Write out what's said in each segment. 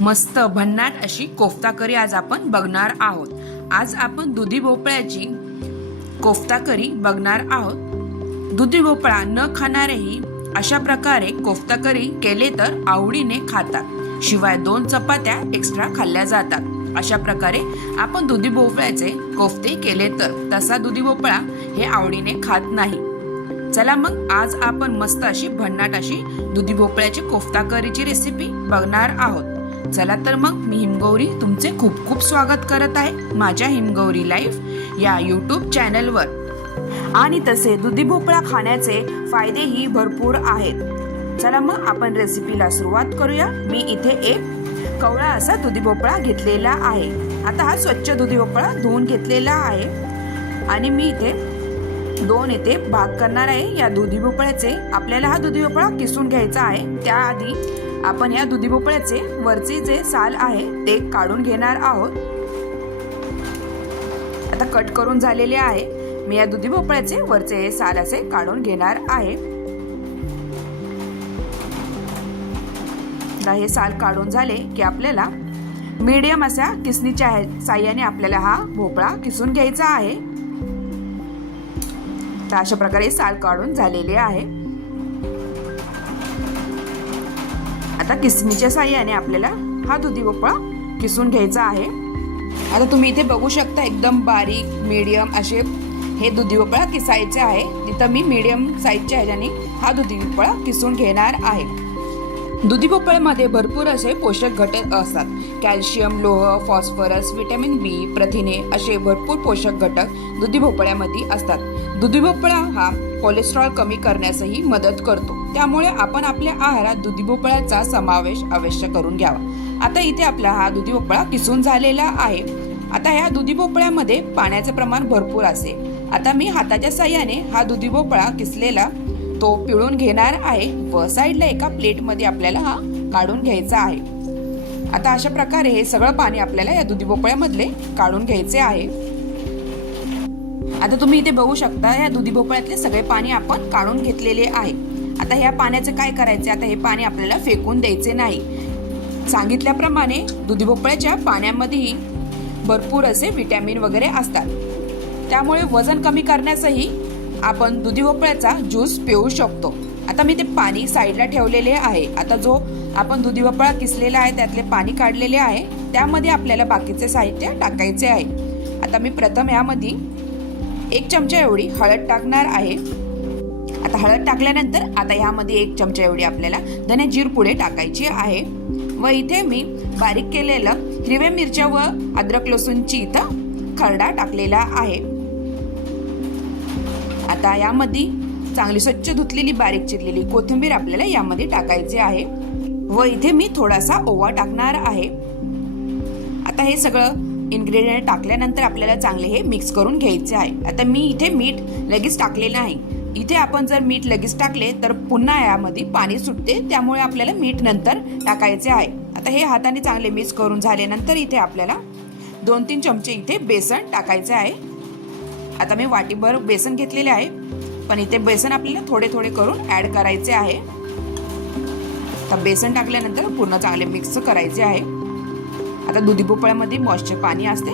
मस्त भन्नाट अशी कोफ्ता करी आज आपण बघणार आहोत। आज आपण दुधी भोपळ्याची कोफ्ता करी बघणार आहोत। दुधी भोपळा न खाणारेही अशा प्रकारे कोफ्ता करी केले तर आवडीने खातात, शिवाय 2 चपात्या एक्स्ट्रा खाल्ल्या जातात। अशा प्रकारे आपण दुधी भोपळ्याचे कोफ्ते केले तर तसा दुधी भोपळा हे आवडीने खात नाही। चला मग आज आपण मस्त अशी भन्नाट अशी दुधी भोपळ्याची कोफ्ता करीची रेसिपी बघणार आहोत। चला तर मग मी हिमगौरी तुमचे खूप खूप स्वागत करत आहे माझ्या हिमगौरी लाईफ या यूट्यूब चॅनलवर। आणि तसे दुधी भोपळा खाण्याचे फायदेही भरपूर आहेत। चला मग आपण रेसिपीला सुरुवात करूया। मी इथे एक कवळा असा दुधी भोपळा घेतलेला आहे। आता हा स्वच्छ दुधी भोपळा धुवून घेतलेला आहे आणि मी इथे 2 इथे भाग करणार आहे या दुधी भोपळ्याचे। आपल्याला हा दुधी भोपळा किसून घ्यायचा आहे। त्याआधी आपण या दुधी भोपळ्याचे वरचे जे साल आहे ते काढून घेणार आहोत। आता कट करून झालेले आहे। मी या दुधी भोपळ्याचे वरचे साल असे काढून घेणार आहे। हे साल काढून झाले की आपल्याला मीडियम अशा किसणीच्या साहाय्याने आपल्याला हा भोपळा किसून घ्यायचा आहे। तर अशा प्रकारे साल काढून झालेले आहे। आता किसणीच्या साहाय्याने आपल्याला हा दुधी भोपळा किसून घ्यायचा आहे। आता तुम्ही इथे बघू शकता एकदम बारीक मीडियम असे हे दुधी भोपळा किसायचे आहे। तिथं मी मीडियम साईजच्या ह्याच्याने हा दुधी भोपळा किसून घेणार आहे। दुधी भोपळ्यामध्ये भरपूर असे पोषक घटक असतात। कॅल्शियम, लोह, फॉस्फरस, व्हिटॅमिन बी, प्रथिने असे भरपूर पोषक घटक दुधी भोपळ्यामध्ये असतात। दुधी भोपळा हा कोलेस्ट्रॉल कमी करण्यासही मदत करतो, त्यामुळे आपण आपल्या आहारात दुधी भोपळ्याचा समावेश अवश्य करून घ्यावा। आता इथे आपला हा दुधी भोपळा किसून झालेला आहे। आता ह्या दुधी भोपळ्यामध्ये पाण्याचे प्रमाण भरपूर असेल। आता मी हाताच्या साहाय्याने हा दुधी भोपळा किसलेला तो पिळून घेणार आहे व साईडला एका प्लेटमध्ये आपल्याला हा काढून घ्यायचा आहे। आता अशा प्रकारे हे सगळं पाणी आपल्याला या दुधी भोपळ्यामधले काढून घ्यायचे आहे। आता तुम्ही इथे बघू शकता या दुधी भोपळ्यातले सगळे पाणी आपण काढून घेतलेले आहे। आता ह्या पाण्याचे काय करायचे, आता हे पाणी आपल्याला फेकून द्यायचे नाही। सांगितल्याप्रमाणे दुधी भोपळ्याच्या पाण्यामध्ये भरपूर असे व्हिटॅमिन वगैरे असतात, त्यामुळे वजन कमी करण्यासही आपण दुधी भोपळ्याचा ज्यूस पिऊ शकतो। आता मी ते पाणी साईडला ठेवलेले आहे। आता जो आपण दुधी भोपळा किसलेला आहे त्यातले पाणी काढलेले आहे, त्यामध्ये आपल्याला बाकीचे साहित्य टाकायचे आहे। आता मी प्रथम यामध्ये 1 चमचा एवढी हळद टाकणार आहे। आता हळद टाकल्यानंतर आता यामध्ये 1 चमचा एवढी आपल्याला धने जीर पुडे टाकायची आहे व इथे मी बारीक केलेलं हिरव्या मिरच्या व अद्रक लसूणची इथं खरडा टाकलेला आहे। आता यामध्ये चांगली स्वच्छ धुतलेली बारीक चिरलेली कोथिंबीर आपल्याला यामध्ये टाकायची आहे व इथे मी थोडासा ओवा टाकणार आहे। आता हे सगळं इन्ग्रेडियंट टाकल्यानंतर आपल्याला चांगले हे मिक्स करून घ्यायचे आहे। आता मी इथे मीठ लगेच टाकलेलं नाही। इथे आपण जर मीठ लगेच टाकले तर पुन्हा यामध्ये पाणी सुटते, त्यामुळे आपल्याला मीठ नंतर टाकायचे आहे। आता हे हाताने चांगले मिक्स करून झाल्यानंतर इथे आपल्याला 2-3 चमचे इथे बेसन टाकायचे आहे। आता मी वाटीभर बेसन घेतलेले आहे, पण इथे बेसन आपल्याला थोडे थोडे करून ऍड करायचे आहे। तर बेसन टाकल्यानंतर पूर्ण चांगले मिक्स करायचे आहे। आता दुधी भोपळ्यामध्ये मॉइश्चर पाणी असते,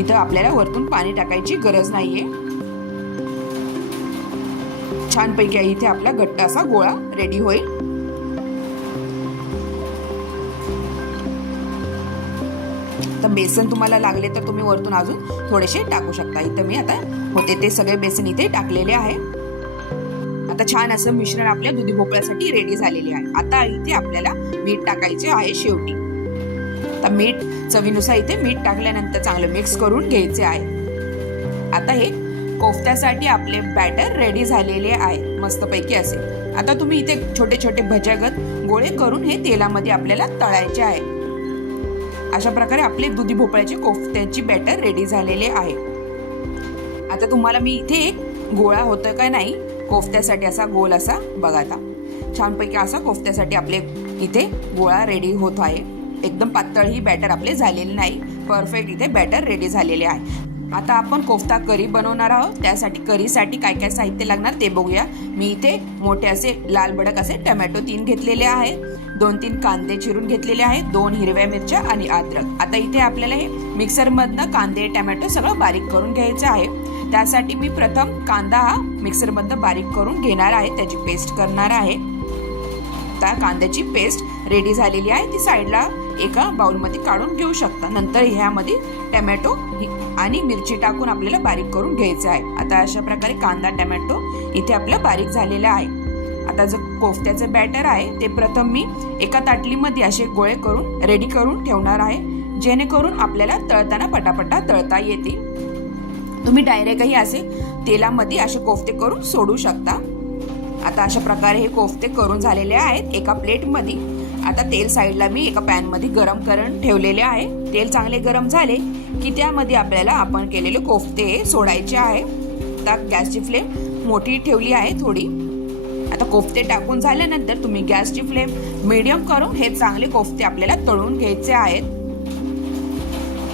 इथं आपल्याला वरतून पाणी टाकायची गरज नाहीये। छानपैकी इथे आपला घट्ट असा गोळा रेडी होईल। तर बेसन तुम्हाला लागले तर तुम्ही वरतून अजून थोडेसे टाकू शकता। इथं मी आता होते ते सगळे बेसन इथे टाकलेले आहे। आता छान असं मिश्रण आपल्या दुधी भोपळ्यासाठी रेडी झालेले आहे। आता इथे आपल्याला मीठ टाकायचे आहे शेवटी। आता मीठ चवीनुसार इथे मीठ टाकल्यानंतर चांगलं मिक्स करून घ्यायचे आहे। आता हे कोफ्त्यासाठी आपले बॅटर रेडी झालेले आहे मस्तपैकी असे। आता तुम्ही इथे छोटे छोटे भज्यागत गोळे करून हे तेलामध्ये आपल्याला तळायचे आहे। अशा प्रकारे आपले दुधी भोपळ्याचे कोफ्त्याची बॅटर रेडी झालेले आहे। आता तुम्हाला मी इथे एक गोळा होतोय का नाही कोफ्त्यासाठी असा गोल असा बघा। आता छानपैकी असा कोफ्त्यासाठी आपले इथे गोळा रेडी होत आहे। एकदम पातळ ही बॅटर आपले झालेले नाही, परफेक्ट इथे बॅटर रेडी झालेले आहे। आता आपण कोफ्ता करी बनवणार आहोत. त्यासाठी करीसाठी काय काय साहित्य लागणार ते बघूया. मी इथे मोठे असे लाल भडक असे टोमॅटो 3 घेतलेले आहे, 2-3 कांदे चिरून घेतलेले आहे, 2 हिरव्या मिरच्या आणि अद्रक. आता इथे आपल्याला हे मिक्सरमधनं कांदे टोमॅटो सगळं बारीक करून घ्यायचं आहे. त्यासाठी मी प्रथम कांदा हा मिक्सरमधनं बारीक करून घेणार आहे, त्याची पेस्ट करणार आहे. आता कांद्याची पेस्ट रेडी झालेली आहे, ती साईडला एका बाउलमध्ये काढून घेऊ शकता. नंतर ह्यामध्ये टोमॅटो आणि मिरची टाकून आपल्याला बारीक करून घ्यायचं आहे. आता अशा प्रकारे कांदा टोमॅटो इथे आपला बारीक झालेला आहे. आता जो कोफ्त्याचं बॅटर आहे ते प्रथम मी एका ताटलीमध्ये असे गोळे करून रेडी करून ठेवणार आहे, जेणेकरून आपल्याला तळताना पटापटा तळता येतील. तुम्ही डायरेक्टही असे तेलामध्ये असे कोफ्ते करून सोडू शकता. आता अशा प्रकारे हे कोफ्ते करून झालेले आहेत एका प्लेटमध्ये. आता तेल साईडला मी एका पॅनमध्ये गरम करून ठेवलेले आहे. तेल चांगले गरम झाले की त्यामध्ये आपल्याला आपण केलेले कोफ्ते सोडायचे आहे. आता गॅसची फ्लेम मोठी ठेवली आहे थोडी. आता कोफ्ते टाकून झाल्यानंतर तुम्ही गॅसची फ्लेम मीडियम करून हे चांगले कोफ्ते आपल्याला तळून घ्यायचे आहेत.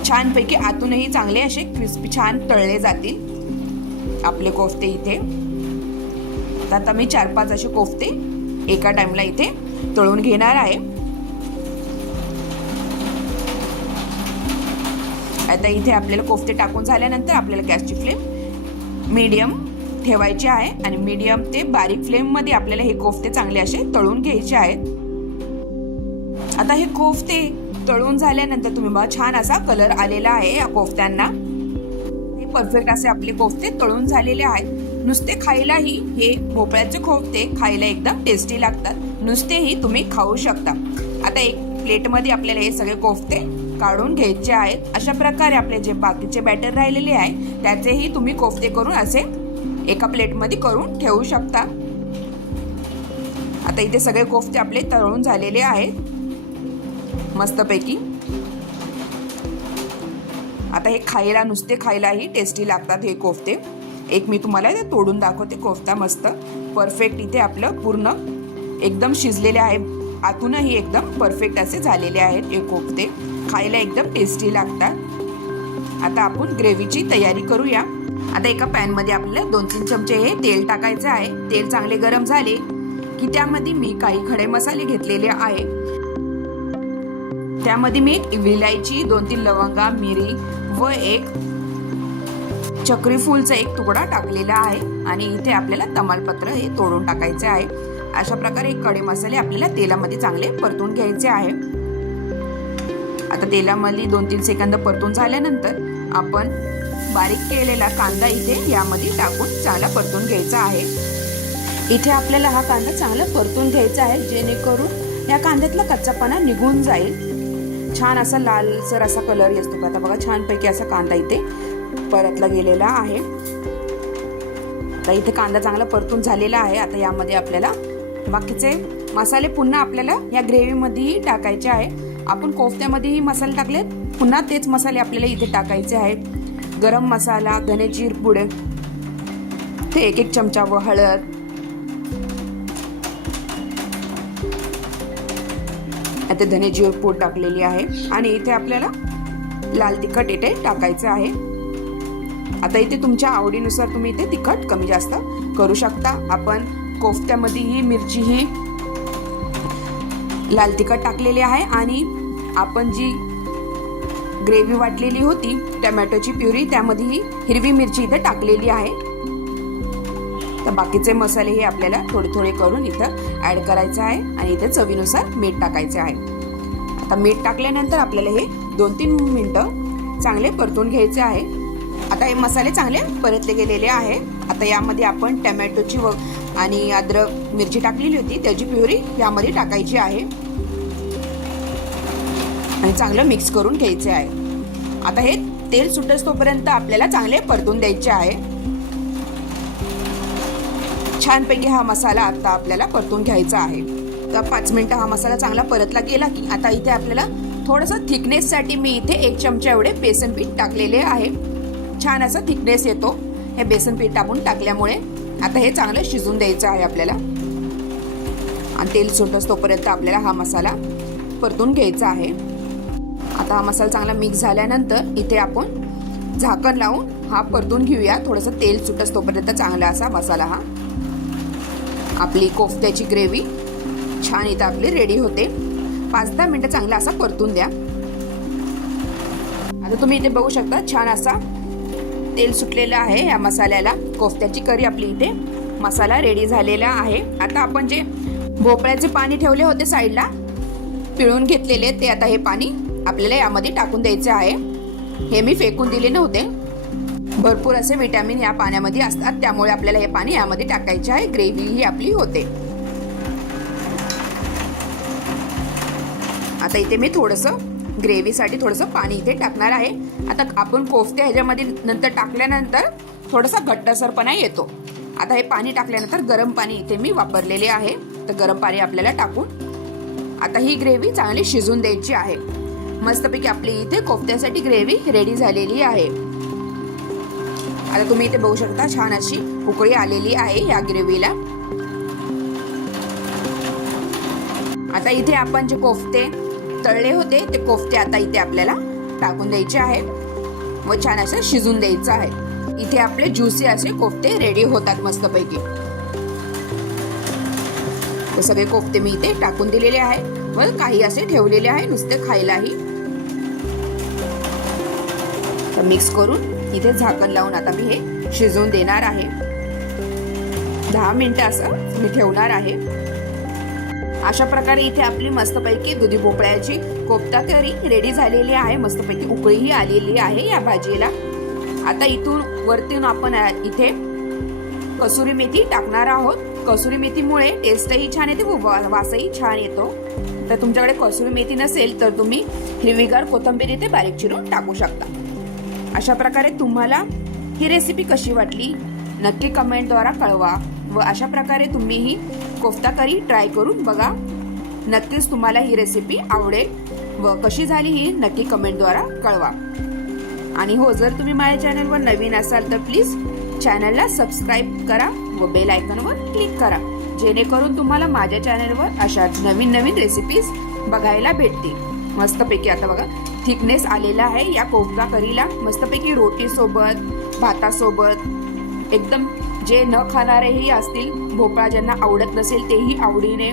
छानपैकी आतूनही चांगले असे क्रिस्पी छान तळले जातील आपले कोफ्ते इथे. आता मी 4-5 असे कोफ्ते एका टाइमला इथे तळून घेणार आहे. आता इथे आपल्याला कोफ्ते टाकून झाल्यानंतर आपल्याला गॅसची फ्लेम मीडियम ठेवायची आहे आणि मीडियम ते बारीक फ्लेम मध्ये आपल्याला हे कोफ्ते चांगले असे तळून घ्यायचे आहेत. आता हे कोफ्ते तळून झाल्यानंतर तुम्ही बघा छान असा कलर आलेला आहे या कोफ्त्यांना. हे परफेक्ट असे आपले कोफ्ते तळून झालेले आहेत. नुसते खायलाही हे भोपळ्याचे कोफ्ते खायला एकदम टेस्टी लागतात. नुसतेही तुम्ही खाऊ शकता. आता एक प्लेटमध्ये आपल्याला हे सगळे कोफ्ते काढून घ्यायचे आहेत. अशा प्रकारे आपले जे बाकीचे बॅटर राहिलेले आहे त्याचेही तुम्ही कोफ्ते करून असे एका प्लेटमध्ये करून ठेवू शकता. आता इथे सगळे कोफ्ते आपले तळून झालेले आहेत मस्तपैकी. आता हे खायला नुसते खायलाही टेस्टी लागतात हे कोफ्ते. एक मी तुम्हाला तोडून दाखवते कोफ्ता. मस्त परफेक्ट इथे आपलं पूर्ण एकदम शिजलेले आहे. आतूनही एकदम परफेक्ट असे झालेले आहेत हे कोफ्ते. खायला एकदम टेस्टी लागतात. आता आपण ग्रेव्हीची तयारी करूया. आता एका पॅनमध्ये आपल्याला 2-3 चमचे हे तेल टाकायचे आहे. तेल चांगले गरम झाले की त्यामध्ये मी काही खडे मसाले घेतलेले आहे. त्यामध्ये मी विलायची, 2-3 लवंगा, मिरी व एक चक्री फूलचा एक तुकडा टाकलेला आहे आणि इथे आपल्याला तमालपत्र हे तोडून टाकायचे आहे. अशा प्रकारे खडे मसाले आपल्याला तेलामध्ये चांगले परतून घ्यायचे आहे. आता तेलामध्ये 2-3 सेकंद परतून झाल्यानंतर आपण बारीक केलेला कांदा इथे यामध्ये टाकून चांगला परतून घ्यायचा आहे. इथे आपल्याला हा कांदा चांगला परतून घ्यायचा आहे, जेणेकरून या कांद्यातला कच्चापणा निघून जाईल. छान असा लालसर असा कलर येतो. आता बघा छानपैकी असा कांदा इथे परतला गेलेला आहे. आता इथे कांदा चांगला परतून झालेला आहे. आता यामध्ये आपल्याला बाकीचे मसाले पुन्हा आपल्याला या ग्रेव्हीमध्येही टाकायचे आहे. आपण कोफ्त्यामध्येही मसाले टाकले, पुन्हा तेच मसाले आपल्याला इथे टाकायचे आहेत. गरम मसाला, धने जीर पूड ते 1-1 चमचा व हळद, आता धने जीर पूड टाकलेली आहे आणि इथे आपल्याला लाल तिखट इथे टाकायचं आहे. आता इथे तुमच्या आवडीनुसार तुम्ही इथे तिखट कमी जास्त करू शकता. आपण कोफ्त्यामध्ये ही मिरची ही लाल तिखट टाकलेली आहे आणि आपण जी ग्रेव्ही वाटलेली होती टोमॅटोची प्युरी त्यामध्ये ही हिरवी मिरची इथे टाकलेली आहे. तर बाकीचे मसाले हे आपल्याला थोडे थोडे करून इथं ऍड करायचे आहे आणि इथे चवीनुसार मीठ टाकायचे आहे. आता मीठ टाकल्यानंतर आपल्याला हे 2-3 मिनिटं चांगले परतून घ्यायचे आहे. आता हे मसाले चांगले परतले गेलेले आहे. आता यामध्ये आपण टोमॅटोची आणि अद्रक मिरची टाकलेली होती त्याची प्युरी यामध्ये टाकायची आहे आणि चांगलं मिक्स करून घ्यायचे आहे. आता हे तेल सुटस तोपर्यंत आपल्याला चांगले परतून द्यायचे आहे. छानपैकी हा मसाला आता आपल्याला परतून घ्यायचा आहे. तर 5 मिनिटं हा मसाला चांगला परतला गेला की आता इथे आपल्याला थोडंसं थिकनेससाठी मी इथे 1 चमचा एवढे बेसन पीठ टाकलेले आहे. छान असा थिकनेस येतो हे बेसन पीठ टाकल्यामुळे. आता हे चांगलं शिजून द्यायचं आहे आपल्याला आणि तेल सुटस तोपर्यंत आपल्याला हा मसाला परतून घ्यायचा आहे. आता हा मसाला चांगला मिक्स झाल्यानंतर इथे आपण झाकण लावून हा परतून घेऊया. थोडंसं तेल सुटस तोपर्यंत चांगला असा मसाला हा. आपली कोफ्त्याची ग्रेव्ही छान इथं आपली रेडी होते. 5-10 मिनिटं चांगला असा परतून द्या. आता तुम्ही इथे बघू शकता छान असा तेल सुटलेलं आहे या मसाल्याला. कोफ्त्याची करी आपली इथे मसाला रेडी झालेला आहे. आता आपण जे भोपळ्याचे पाणी ठेवले होते साईडला पिळून घेतलेले, ते आता हे पाणी आपल्याला यामध्ये टाकून द्यायचे आहे. हे मी फेकून दिले नव्हते. भरपूर असे विटॅमिन या पाण्यामध्ये असतात, त्यामुळे आपल्याला हे पाणी यामध्ये टाकायचे आहे. ग्रेव्ही ही आपली होते. आता इथे मी थोडंसं ग्रेव्हीसाठी थोडंसं पाणी इथे टाकणार आहे. आता आपण कोफ्ते ह्याच्यामध्ये नंतर टाकल्यानंतर थोडासा घट्टसरपणा येतो. आता हे पाणी टाकल्यानंतर गरम पाणी इथे मी वापरलेले आहे, तर गरम पाणी आपल्याला टाकून आता ही ग्रेव्ही चांगली शिजून द्यायची आहे. मस्तपैकी आपली इथे कोफ्त्यासाठी ग्रेव्ही रेडी झालेली आहे. आता तुम्ही इथे बघू शकता छान अशी उकळी आलेली आहे या ग्रेव्हीला. आता इथे आपण जे कोफ्ते तळले होते ते कोफ्ते आता इथे आपल्याला टाकून द्यायचे आहे व छान असं शिजून द्यायचं आहे. इथे आपले ज्युसी असे कोफ्ते रेडी होतात मस्तपैकी. सगळे कोफ्ते मी इथे टाकून दिलेले आहे व काही असे ठेवलेले आहे नुसते खायलाही. मिक्स करून इथे झाकण लावून आता मी हे शिजवून देणार आहे. 10 मिनिटं असं मी ठेवणार आहे. अशा प्रकारे इथे आपली मस्तपैकी दुधी भोपळ्याची कोफ्ता करी रेडी झालेली आहे. मस्तपैकी उकळीही आलेली आहे या भाजीला. आता इथून वरतून आपण इथे कसुरी मेथी टाकणार आहोत. कसुरी मेथीमुळे टेस्टही छान येते व वासही छान येतो. तर तुमच्याकडे कसुरी मेथी नसेल तर तुम्ही हिरवीगार कोथिंबीर इथे बारीक चिरून टाकू शकता. अशा प्रकारे तुम्हाला ही रेसिपी कशी वाटली नक्की कमेंटद्वारा कळवा व अशा प्रकारे तुम्ही ही कोफ्ता करी ट्राय करून बघा. नक्कीच तुम्हाला ही रेसिपी आवडेल व कशी झाली ही नक्की कमेंटद्वारा कळवा. आणि हो, जर तुम्ही माझ्या चॅनलवर नवीन असाल तर प्लीज चॅनलला सबस्क्राईब करा व बेल आयकॉनवर क्लिक करा, जेणेकरून तुम्हाला माझ्या चॅनलवर अशाच नवीन नवीन रेसिपीज बघायला भेटतील. मस्तपैकी आता बघा थिकनेस आलेला आहे या कोफ्ता करीला. मस्तपैकी रोटी सोबत, भातासोबत एकदम जे न खाणारेही असतील, भोपळा ज्यांना आवडत नसेल तेही आवडीने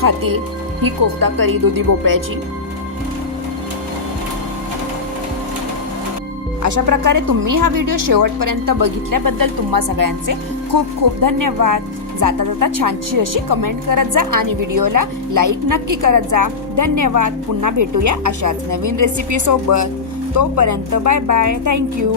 खातील ही कोफ्ता करी दुधी भोपळ्याची. अशा प्रकारे तुम्ही हा व्हिडिओ शेवटपर्यंत बघितल्याबद्दल तुम्हा सगळ्यांचे खूप खूप धन्यवाद. जाता जाता छानशी अशी कमेंट करत जा आणि व्हिडिओला लाईक नक्की करत जा. धन्यवाद. पुन्हा भेटूया अशाच नवीन रेसिपी सोबत. तोपर्यंत बाय बाय. थँक्यू.